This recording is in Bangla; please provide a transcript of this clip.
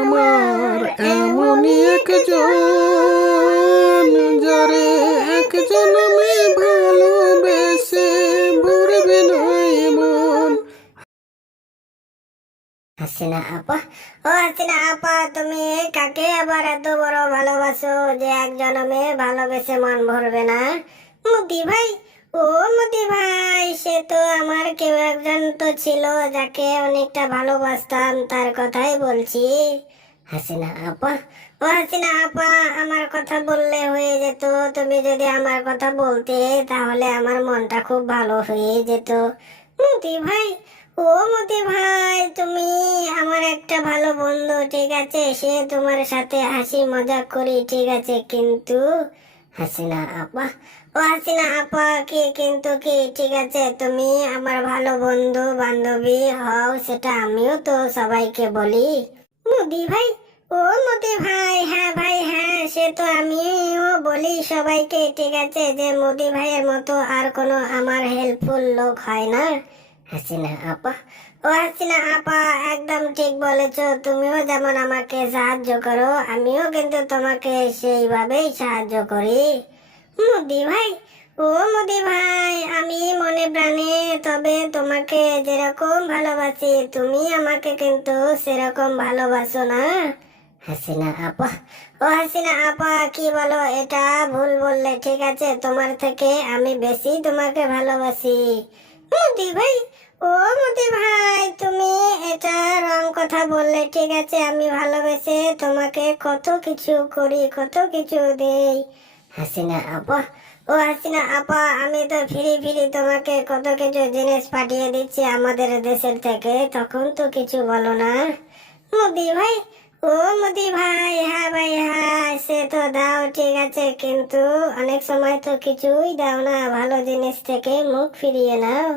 আমার এমনই একজন, যারে এক জনমে ভালোবেসে ভরবে নয় মন। হাসিনা আপা, ও হাসিনা আপা, তুমি কাকে আবার এত বড় ভালোবাসো যে এক জনমে ভালোবেসে মন ভরবে না? মতি ভাই, ও মতি ভাই, সে তো আমার কেউ একজন তো ছিল যাকে অনেকটা ভালোবাসতাম, তার কথাই বলছি। হাসিনা আপা, ও হাসিনা আপা, আমার কথা বললে হয়ে যেত। তুমি যদি আমার কথা বলতে তাহলে আমার মনটা খুব ভালো হয়ে যেত। মতি ভাই, ও মতি ভাই, তুমি আমার একটা ভালো বন্ধু, ঠিক আছে? সে তোমার সাথে হাসি মজা করি, ঠিক আছে, কিন্তু হাসিনা আপা, ও হাসিনা আপা, কি কিন্তু কি? ঠিক আছে, তুমি আমার ভালো বন্ধু বান্ধবী হও, সেটা আমিও তো সবাইকে বলি। মোদি ভাই, ও মোদি ভাই, হ্যাঁ ভাই হ্যাঁ, সে তো আমিও বলি সবাইকে, ঠিক আছে, যে মোদি ভাইয়ের মতো আর কোনো আমার হেল্পফুল লোক হয় না। হাসিনা আপা, ও হাসিনা আপা, একদম ঠিক বলেছো। তুমিও যেমন আমাকে সাহায্য করো, আমিও কিন্তু তোমাকে সেইভাবেই সাহায্য করি। মোদি ভাই, ও মোদি ভাই, আমি মনে প্রাণে তবে তোমাকে যেরকম ভালোবাসি, তুমি আমাকে কিন্তু সেরকম ভালোবাসো না। হাসিনা আপা, ও হাসিনা আপা, কি বলো? এটা ভুল বললে, ঠিক আছে? তোমার থেকে আমি বেশি তোমাকে ভালোবাসি। মোদি ভাই, ও মোদি ভাই, তুমি এটা রং কথা বললে, ঠিক আছে? আমি ভালোবেসে তোমাকে কত কিছু করি, কত কিছু দেই। হাসিনা আপা, ও হাসিনা আপা, আমি তো ফিরি ফিরি তোমাকে কত কিছু জিনিস পাঠিয়ে দিচ্ছি আমাদের দেশের থেকে, তখন তো কিছু বলো না। মোদি ভাই, ও মোদি ভাই, হ্যাঁ ভাই হ্যাঁ, সে তো দাও, ঠিক আছে, কিন্তু অনেক সময় তো কিছুই দাও না, ভালো জিনিস থেকে মুখ ফিরিয়ে নাও।